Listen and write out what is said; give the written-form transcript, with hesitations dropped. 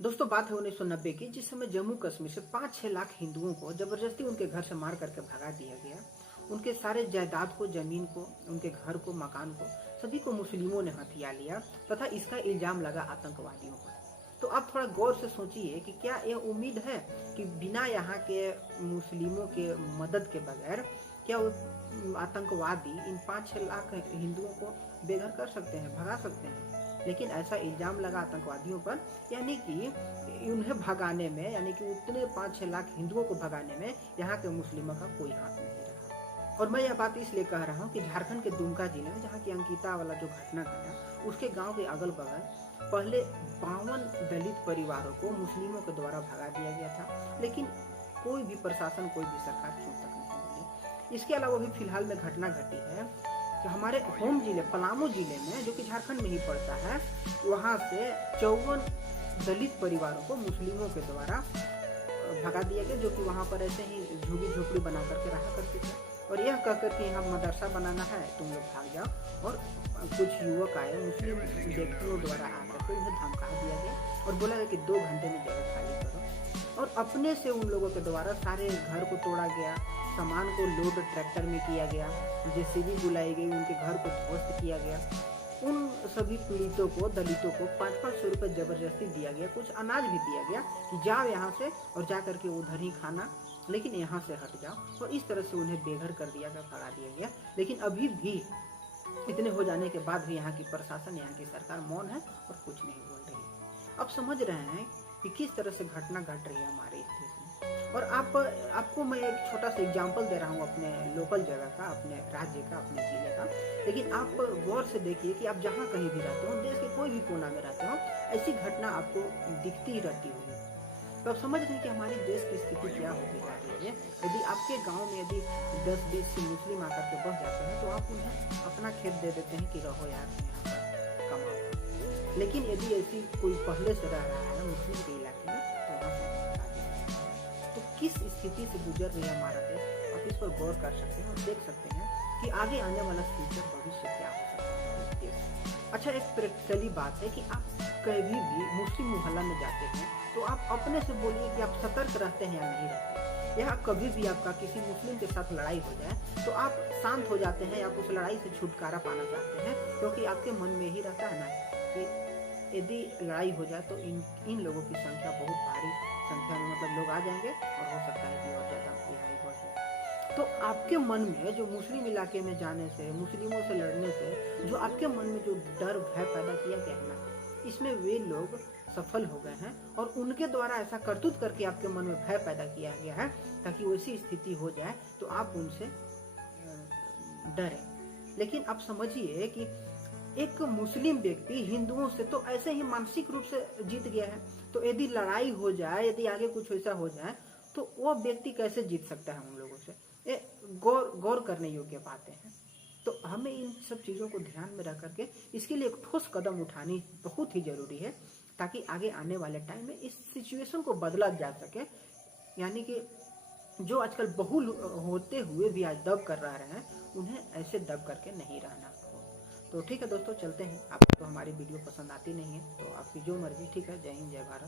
दोस्तों बात है 1990 की, जिस समय जम्मू कश्मीर से 5-6 लाख हिंदुओं को जबरदस्ती उनके घर से मार करके भगा दिया गया। उनके सारे जायदाद को, जमीन को, उनके घर को, मकान को, सभी को मुस्लिमों ने हथिया लिया तथा इसका इल्जाम लगा आतंकवादियों पर। तो आप थोड़ा गौर से सोचिए कि क्या यह उम्मीद है कि बिना यहाँ के मुस्लिमों के मदद के बगैर क्या वो आतंकवादी इन 5-6 लाख हिंदुओं को बेघर कर सकते हैं, भगा सकते हैं? लेकिन ऐसा इल्जाम लगा आतंकवादियों पर, यानी कि उन्हें भगाने में, यानी कि उतने 5-6 लाख हिंदुओं को भगाने में यहाँ के मुस्लिमों का कोई हाथ नहीं रहा। और मैं यह बात इसलिए कह रहा हूँ कि झारखंड के दुमका जिले में, जहाँ की अंकिता वाला जो घटना घटा, उसके गांव के अगल बगल पहले 52 दलित परिवारों को मुस्लिमों के द्वारा भगा दिया गया था, लेकिन कोई भी प्रशासन, कोई भी सरकार क्यों तक नहीं बोली। इसके अलावा भी फिलहाल में घटना घटी है कि हमारे होम जिले पलामू जिले में, जो कि झारखंड में ही पड़ता है, वहाँ से 54 दलित परिवारों को मुस्लिमों के द्वारा भगा दिया गया, जो कि वहाँ पर ऐसे ही झुग्गी झोपड़ी बना करके रहा करते थे। और यह कहकर के यहाँ मदरसा बनाना है, तुम लोग भाग जाओ। और कुछ युवक आए, मुस्लिम व्यक्तियों द्वारा आकर के उन्हें धमका दिया गया और बोला गया कि 2 घंटे में जगह खाली करो। और अपने से उन लोगों के द्वारा सारे घर को तोड़ा गया, सामान को लोड ट्रैक्टर में किया गया, जेसीबी बुलाई गई, उनके घर को ध्वस्त किया गया। उन सभी पीड़ितों को, दलितों को 500-500 रुपये जबरदस्ती दिया गया, कुछ अनाज भी दिया गया कि जाओ यहाँ से और जा करके उधर ही खाना, लेकिन यहाँ से हट जाओ। और इस तरह से उन्हें बेघर कर दिया गया, भगा दिया गया। लेकिन अभी भी इतने हो जाने के बाद भी यहाँ की प्रशासन, यहाँ की सरकार मौन है और कुछ नहीं बोल रही है। अब समझ रहे हैं कि किस तरह से घटना घट रही है हमारे इस देश में। और आपको मैं एक छोटा सा एग्जांपल दे रहा हूँ अपने लोकल जगह का, अपने राज्य का, अपने जिले का। लेकिन आप गौर से देखिए कि आप जहाँ कहीं भी रहते हो, देश के कोई भी कोना में रहते हो, ऐसी घटना आपको दिखती ही रहती होगी। तो आप समझ रहे हैं कि हमारे देश की स्थिति क्या होती जा रही है। यदि आपके गांव में यदि 10-20 से मुस्लिम आकर के बस जाते हैं, तो आप उन्हें अपना खेत दे देते हैं कि रहो यार, यहाँ पर कमाओ। लेकिन यदि ऐसी कोई पहले से रह रहा है मुस्लिम के इलाके में, तो वहाँ से तो किस स्थिति से गुजर रही है हमारा देश, आप इस पर गौर कर सकते हैं और देख सकते हैं कि आगे आने वाला फ्यूचर, भविष्य क्या हो सकता है इस देश। अच्छा, एक प्रैक्टिकली बात है कि आप कभी भी मुस्लिम मोहल्ला में जाते हैं तो आप अपने से बोलिए कि आप सतर्क रहते हैं या नहीं रहते। या कभी भी आपका किसी मुस्लिम के साथ लड़ाई हो जाए तो आप शांत हो जाते हैं, आप उस लड़ाई से छुटकारा पाना चाहते हैं, क्योंकि आपके मन में ही रहता है ना कि यदि लड़ाई हो जाए तो इन लोगों की संख्या बहुत भारी संख्या में, मतलब लोग आ जाएंगे और हो सकता है कि और ज़्यादा लड़ाई हो जाए। तो आपके मन में जो मुस्लिम इलाके में जाने से, मुस्लिमों से लड़ने से जो आपके मन में जो डर, भय पैदा किया गया है ना, इसमें वे लोग सफल हो गए हैं। और उनके द्वारा ऐसा करतूत करके आपके मन में भय पैदा किया गया है ताकि वैसी स्थिति हो जाए तो आप उनसे डरें। लेकिन आप समझिए कि एक मुस्लिम व्यक्ति हिंदुओं से तो ऐसे ही मानसिक रूप से जीत गया है, तो यदि लड़ाई हो जाए, यदि आगे कुछ ऐसा हो जाए, तो वो व्यक्ति कैसे जीत सकता है उन लोगों से? ये गौर करने योग्य बातें हैं। तो हमें इन सब चीज़ों को ध्यान में रख करके इसके लिए एक ठोस कदम उठानी बहुत ही जरूरी है, ताकि आगे आने वाले टाइम में इस सिचुएशन को बदला जा सके। यानी कि जो आजकल बहुल होते हुए भी आज दब कर रहे हैं, उन्हें ऐसे दब करके नहीं रहना हो। तो ठीक है दोस्तों, चलते हैं। आपको तो हमारी वीडियो पसंद आती नहीं है तो आपकी जो मर्जी, ठीक है। जय हिंद, जय भारत।